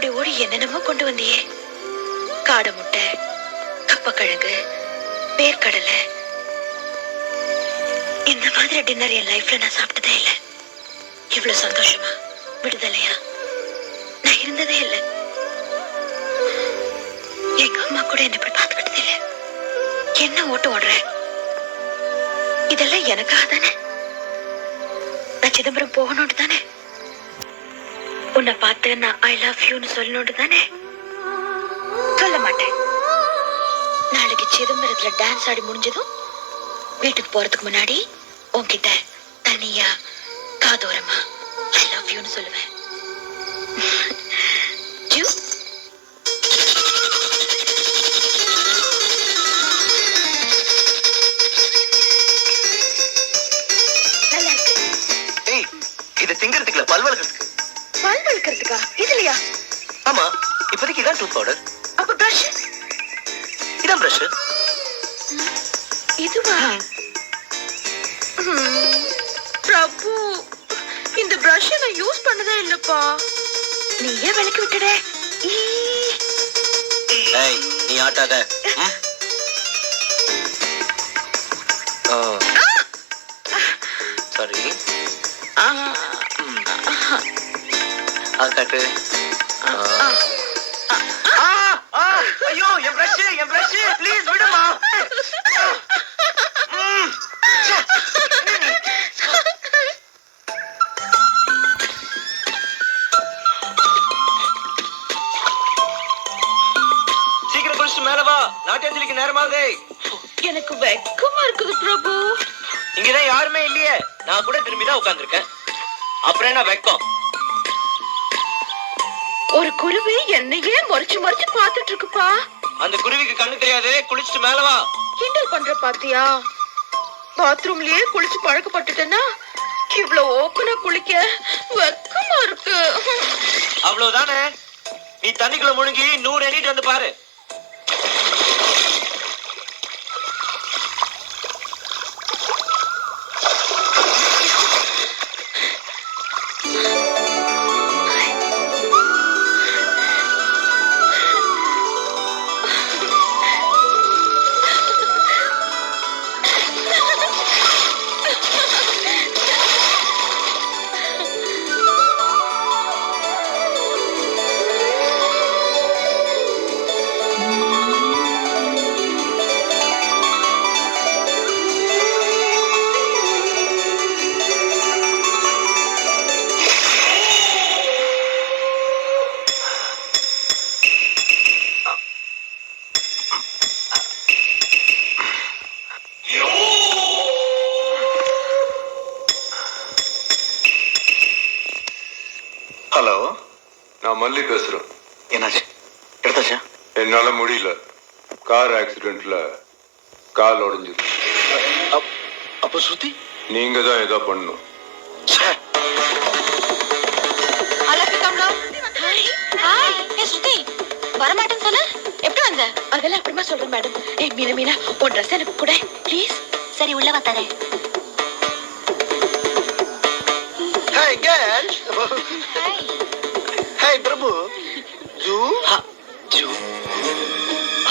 ஓடி ஓடி என்னென்னமோ கொண்டு வந்தியே. காடை முட்டை, கப்பக்கிழங்கு, வேர்க்கடலை. இந்த மாதிரி டின்னர் என் லைஃப்ல நான் சாப்பிட்டதே இல்லை. இவ்வளவு சந்தோஷமா விடுதலையா நான் இருந்ததே இல்லை. எங்க அம்மா கூட என்ன இப்படி பார்த்துக்கிட்டதே இல்லை. என்ன ஓட்டு ஓடுற? இதெல்லாம் எனக்காக தானே? நான் சிதம்பரம் போகணும்னு தானே? உன்னை பார்த்து நான் ஐ லவ் யூன்னு சொல்லணும்னு தானே? சொல்ல மாட்டேன். நாளைக்கு சிதம்பரத்துல டான்ஸ் ஆடி முடிஞ்சதும் வீட்டுக்கு போறதுக்கு முன்னாடி உன்கிட்ட தனியா காதோரமா ஐ லவ் யூன்னு சொல்லுவேன். நல்லா இருக்கு. இது திங்கிறதுக்குல பல்வழுக்கிறதுக்கு. பல்வழுக்கிறதுக்கா? இதுலயா? ஆமா, இப்போதைக்கு இதான் டூத் பவுடர். அப்ப பிரஷ்? இதான் பிரஷ். இதுவா? பிரபு, இந்த பிரஷ் நான் யூஸ் பண்ணதே இல்லப்பா. நீ ஏன் விளக்கி விட்டுடே? ஏய், நீ ஆட்டாத. சாரி. காட்டு. ஐயோ, என் பிரஷ் ப்ளீஸ் விடுமா. சீக்கிரம் குளிச்சு மேல வா, நாட்டியாஞ்சலிக்கு நேரமாகுதே. எனக்கு வெக்கமா இருக்குது பிரபு. இங்கதான் யாருமே இல்லையே, நான் கூட திரும்பிதான் உட்கார்ந்துருக்கேன். அப்புறம் என்ன வெக்கம்? ஒரு குருவி என்னையே மறைச்சு மறைச்சு பாத்துட்டு இருக்குப்பா. அந்த குருவிக்கு கண்ணு தெரியாது, குளிச்சுட்டு மேல வா. கிண்டல் பண்ற பாத்தியா? பாத்ரூம்லயே குளிச்சு பழக்கப்பட்டுட்டேன்னா இவ்வளவு ஓப்பனா குளிக்க வெக்கமா இருக்கு. அவ்வளவுதானே, நீ தண்ணிக்குள்ள முழுங்கி 100 எண்ணிட்டு வந்து பாரு. ஹலோ, நான் மல்லி பேசுறேன். என்னாச்சு? எடுத்தாச்சா? என்னால முடியல. கார் ஆக்சிடென்ட்ல கால் உடைஞ்சது. அப்ப சுத்தி நீங்க தான் ஏதோ பண்ணணும். வரமாட்டேன்னு சொன்ன எப்படி வந்த? அதெல்லாம் அப்புறமா சொல்றேன் மேடம். ஏய் மீனா மீனா, உன் ட்ரெஸ் எனக்கு கூட ப்ளீஸ். சரி, உள்ள வா தரேன். Hey girl. Hi. Hey Prabhu. You? You.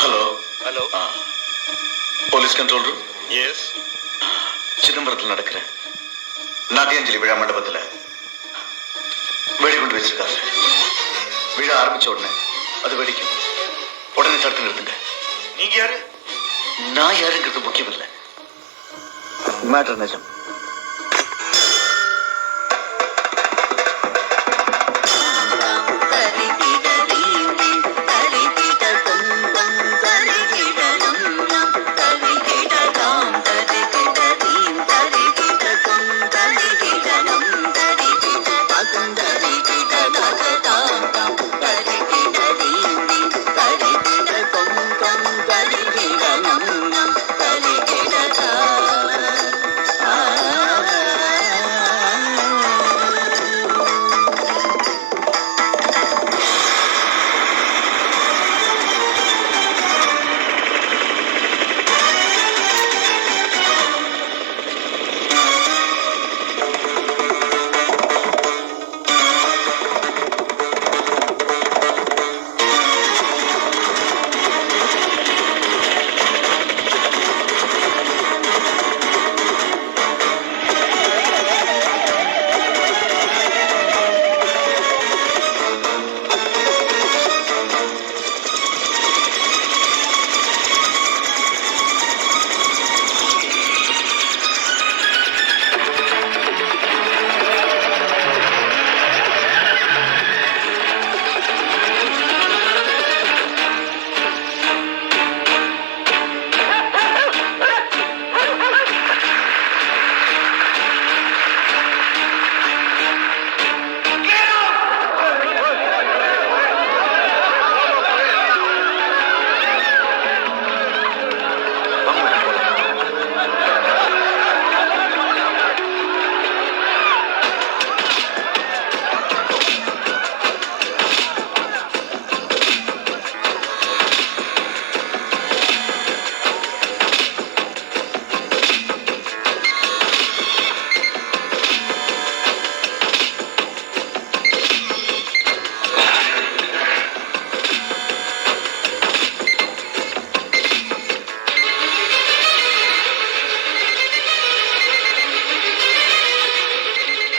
Hello. Hello. Police control room. Yes. சிதம்பரத்தில் நடக்கிற நாட்டியாஞ்சலி விழா மண்டபத்தில் வெடிகுண்டு வச்சிருக்காங்க. விழா ஆரம்பிச்ச உடனே அது வெடிக்கும். உடனே தடுத்து நிறுத்துங்க. நீங்க யாரு? நான் யாருங்கிறது முக்கியம் இல்லை. மேட்டர் நிஜம்.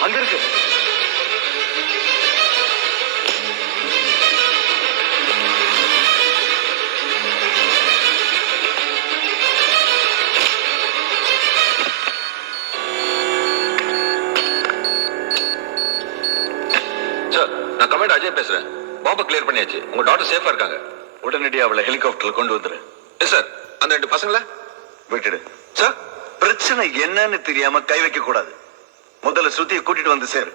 அங்க இருக்கு. சார், நான் கமாண்டர் அஜய் பேசுறேன். பாம்பை கிளியர் பண்ணியாச்சு. உங்க டாக்டர் சேஃபா இருக்காங்க. உடனடியாக அவளை ஹெலிகாப்டர்ல கொண்டு வந்துரு. Yes sir. அந்த 2 பசங்கள விட்டுடு. சார். பிரச்சனை என்னன்னு தெரியாம கை வைக்க கூடாது. முதல்ல ஸ்ருதியை கூட்டிட்டு வந்து சேரு.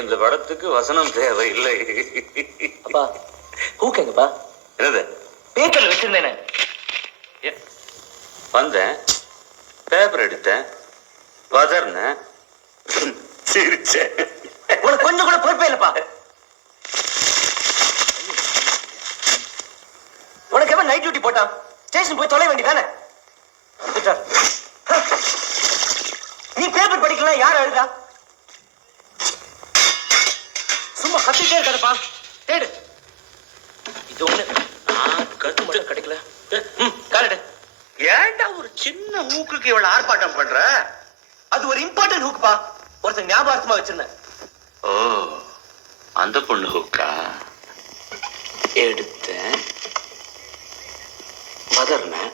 இந்த படத்துக்கு வசனம் தேவை இல்லை. அப்பா ஹூக்கங்கப்பா. என்னது? பேப்பர்ல வச்சிருந்தேனே. வந்தேன், பேப்பர் எடுத்தேன், வதர்னேன், சிரிச்சேன். உனக்கு கொஞ்சம் கூட பொறுப்பே இல்லப்பா. உனக்கு எவன் நைட் டியூட்டி போட்டான்? ஸ்டேஷன் போய் தொலை வேண்டியதானே? நீ பேப்பர் படிக்கலாம், யார் அழுதா? சும்மா கத்திட்டே இருக்காதப்பா. தேடு. இது ஒண்ணு கத்து மட்டும் கிடைக்கல. காலடு. ஏன்டா ஒரு சின்ன ஹூக்குக்கு இவ்வளவு ஆர்ப்பாட்டம் பண்ற? அது ஒரு இம்பார்ட்டன்ட் ஹூக்பா. ஒருத்தன் ஞாபகார்த்தமா வச்சிருந்தேன். ஓ, அந்த பொண்ணு ஹூக்கா? எடுத்தேன், வதர்னேன்,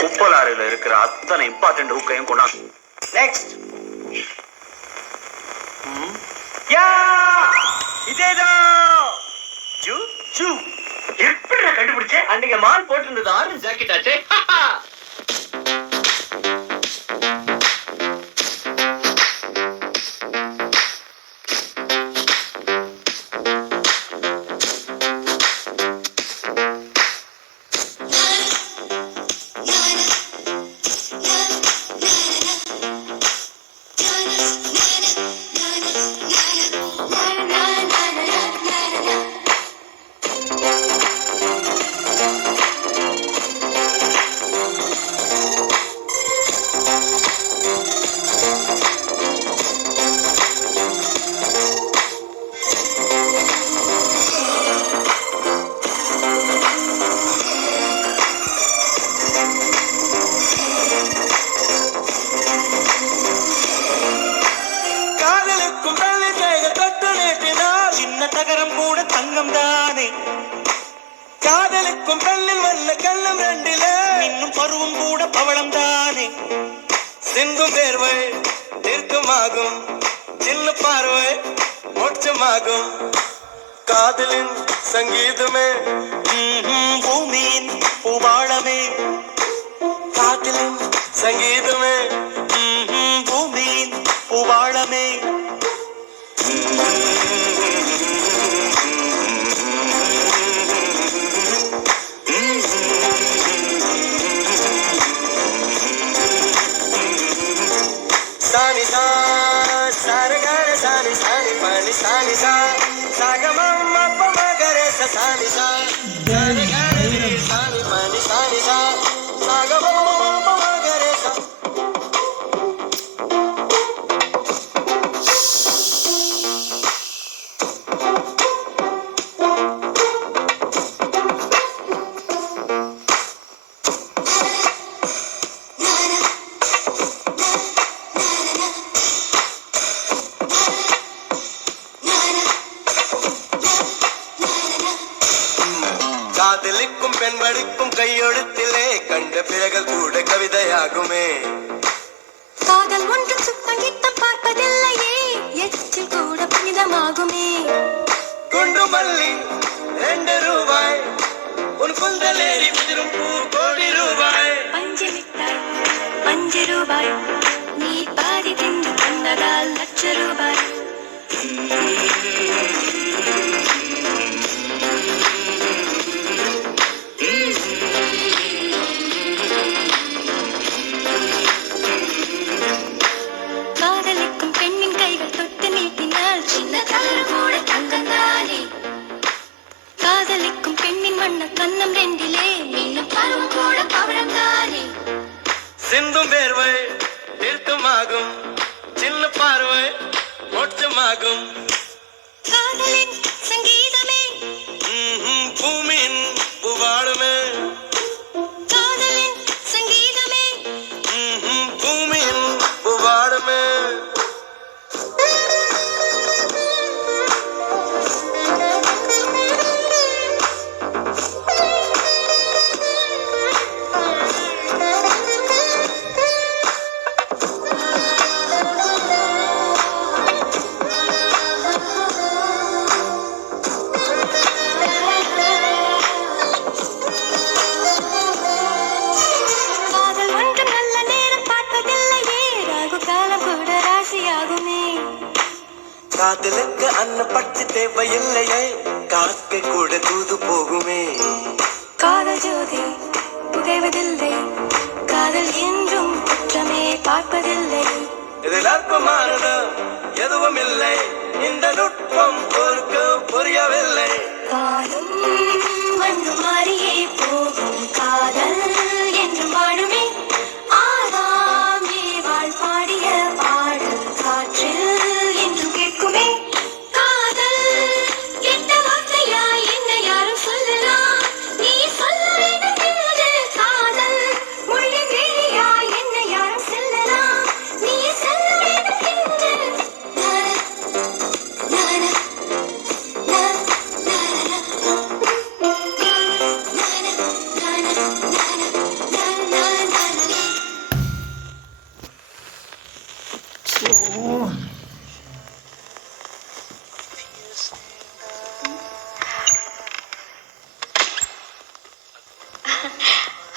குப்பலாரில இருக்கிற அத்தனை இம்பார்ட்டன்ட் ஹூக்கையும் கொண்டாந்து. நெக்ஸ்ட். இதேதான். ஜூ ஜூ. எப்படி கண்டுபிடிச்சேன்? அன்னைக்கு மால் போட்டிருந்தது ஆரஞ்சு ஜாக்கெட் ஆச்சே. பருவம் கூட பவளம் தானே சிந்தும் வேர்வை தீர்க்கமாகும் சின்ன பார்வை மோட்சமாகும் காதலின் சங்கீதமே பூமியின் பூபாளமே காதலின் சங்கீதமே பூமியின் பூபாளமே சானி சா சாரகார சானி சானி பானி சானி சா சாகமம் அப்ப மகரே சானி சா சாரகார சானி பானி சானி சா சாகமம் அப்ப மகரே சா காதலிக்கும் பெண் படிக்கும் கையெழுத்திலே கண்ட பிறகு கூட கவிதையாகுமே காதல் ஒன்றும் சுத்தங்கித்தம் பார்ப்பதில்லையே எச்சில் கூட புனிதமாகுமே குண்டு மல்லி 2 ரூபாய் உன் குந்தலேறி உதிரும் பூ கோடி ரூபாய் பஞ்சு மிட்டாய் 5 ரூபாய் நீ பாதி தின்று தந்ததால் ₹1,00,000 காதலிக்கும் பெண்ணின் கைகள் தொட்டு நீட்டினால் சின்ன தளரும் கூட தங்கந்தானே காதலிக்கும் பெண்ணின் வண்ண கண்ணம் ரெண்டிலே இன்னும் பருவம் கூட பவழம் தானே சிந்தும் வேர்வை தீர்க்கமாகும் சின்ன பார்வை மோட்சமாகும் காதலின் சங்கீதமே பூமியின் பூவாளுமே காதலின் சங்கீதமே பூமியின் பூவாளுமே காதல் ஒன்றும் நல்ல நேரம் பார்ப்பதில்லையே ராகு காலம் கூட ராசியாகுமே காதலுக்கு அன்னப்பட்டு தேவையில்லையே காக்கை கூட தூது போகுமே காதல் ஜோதி புகைவதில்லை காதல் என்றும் குற்றமே பார்ப்பதில்லை இதில் அற்பமானது எதுவும் இல்லை இந்த நுட்பம் பொறுக்க புரியவில்லை காலம் வந்து மாறியே போகும் காதல் என்றும் வாழுமே ஆதாம் ஏவாள் பாடிய பாடல் காற்றில் என்றும் கேட்குமே காதல் எந்த வார்த்தையா என்ன யாரும் சொல்லலாம் நீ சொல்ல வேண்டும் என்று காதல் மொழி வேலியா என்ன யாரும் செல்லலாம் நீ சொல்ல வேண்டும் என்று நான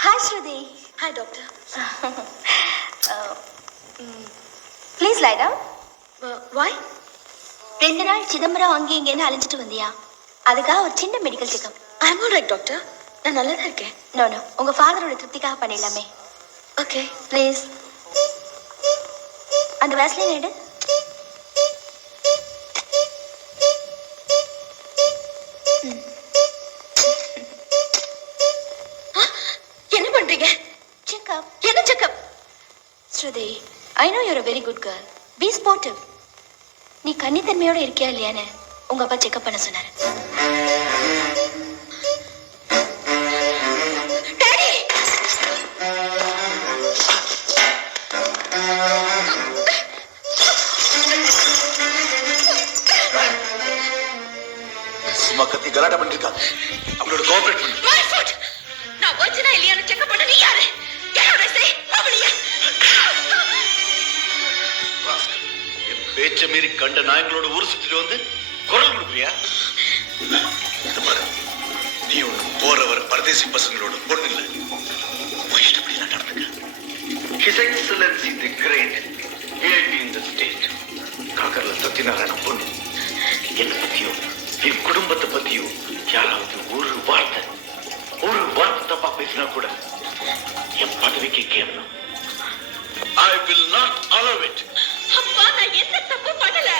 Hi, Shruti. Hi, doctor. Please lie down. Why? 2 நாள் சிதம்பரம் அங்கே இங்கேன்னு அலைஞ்சிட்டு வந்தியா அதுக்காக ஒரு சின்ன medical checkup. I'm all right, doctor. நான் நல்லா தான் இருக்கேன். நோ உங்க ஃபாதரோட திருப்திக்காக பண்ணிடலாமே. Okay. ப்ளீஸ் அந்த வேஸ்லின் எடு. என்ன பண்றீங்க? செக்அப். என்ன checkup? Shruti, I know your a very good girl. Be sportive. நீ கன்னித்தன்மையோட இருக்கியா இல்லையான்னு உங்க அப்பா செக்அப் பண்ண சொன்னாரு. டாடி! சும்மா கத்தி கலாட்டா பண்ணிருக்காங்க. அவங்களோட கோஆபரேட் பண்ணு. My foot! நான் வர்ஜினா இல்லையான்னு செக்அப் பண்ண நீ யாரு? பேச்ச மீறி கண்ட நாயங்களோட ஊர் சுத்திட்டு வந்து குரல் கொடுக்குறியா? இந்த பாரு, நீ ஒண்ணு போறவர் பரதேசி பசங்களோட பொண்ணு இல்ல. இஷ்டப்படி நான் நடந்துக்க. His Excellency the Great VIP in the state. காக்கர்ல Satyanarayana பொண்ணு. என்னை பத்தியோ என் குடும்பத்தை பத்தியோ யாராவது ஒரு வார்த்தை தப்பா பேசினா கூட என் பதவிக்கு கேட்கணும். I will not allow it. அப்பா நான் எந்த தப்பு பண்ணல.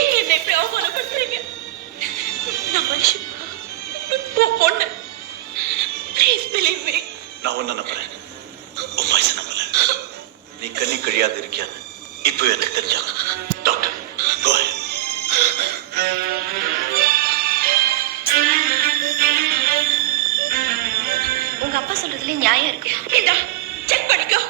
ஏன் என்னை இப்படி அவமானப்படுத்துறீங்க? நான் மனுஷன், பொண்ணு. Please believe me. நான் ஒன்ன நம்புறேன், உன் வயசு நம்பல. நீ கண்ணி கழியாது இருக்கியாது இப்போ எனக்கு தெரிஞ்சாங்க. Doctor go ahead. உங்க அப்பா சொல்றதுல நியாயம் இருக்கு. இந்தா செக் பண்ணிக்கோ.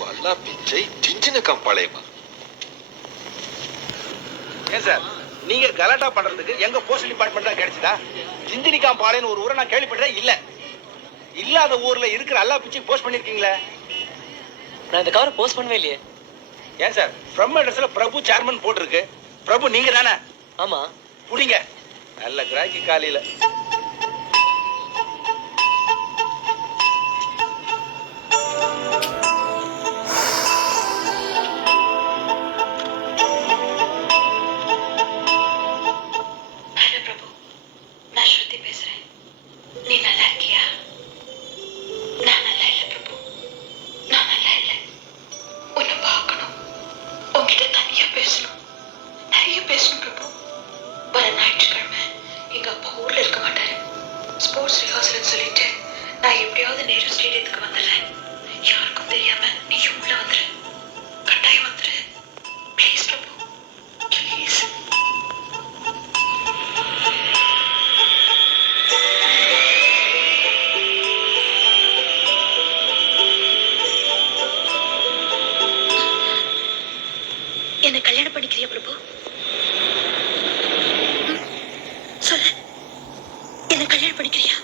வல்லா பிச்சை ஜிஞ்சின காம்பாளையமா? ஏன் சார், நீங்க கலாட்டா பண்றதுக்கு எங்க போஸ்ட் டிபார்ட்மெண்ட் தான் கிடைச்சதா? ஜிஞ்சினிகாம் பாளையன்னு ஒரு ஊரை நான் கேள்விப்பட்டதே இல்ல. இல்லாத ஊர்ல இருக்கிற எல்லா பிச்சும் போஸ்ட் பண்ணிருக்கீங்களே. நான் இந்த கவரை போஸ்ட் பண்ணவே இல்லையே. ஏன் சார், ஃப்ரம் அட்ரஸ்ல பிரபு சேர்மன் போட்டிருக்கு. பிரபு நீங்க தானே? ஆமா. புடிங்க. நல்ல கிராக்கி காலையில. ஹலோ பிரபு, நான் ஸ்ருதி பேசுறேன். நீ நல்லா இருக்கியா? நான் நல்லா இல்லை பிரபு, நான் நல்லா இல்லை. உன்னை பார்க்கணும், உன்கிட்ட தனியா பேசணும், நிறைய பேசணும் பிரபு. வர ஞாயிற்றுக்கிழமை எங்க அப்பா ஊர்ல இருக்க மாட்டாரு. ஸ்போர்ட்ஸ் ரிஹர்சல் சொல்லிட்டு நான் எப்படியாவது நேரு ஸ்டேடியத்துக்கு வந்துடுறேன். யாருக்கும் தெரியாம நீ உள்ள வந்துரு, கட்டாயம் வந்துரு. Please Prabhu, please. என்ன கல்யாணம் பண்ணிக்கிறியா பிரபு? சொல்லு, என்ன கல்யாணம் பண்ணிக்கிறியா?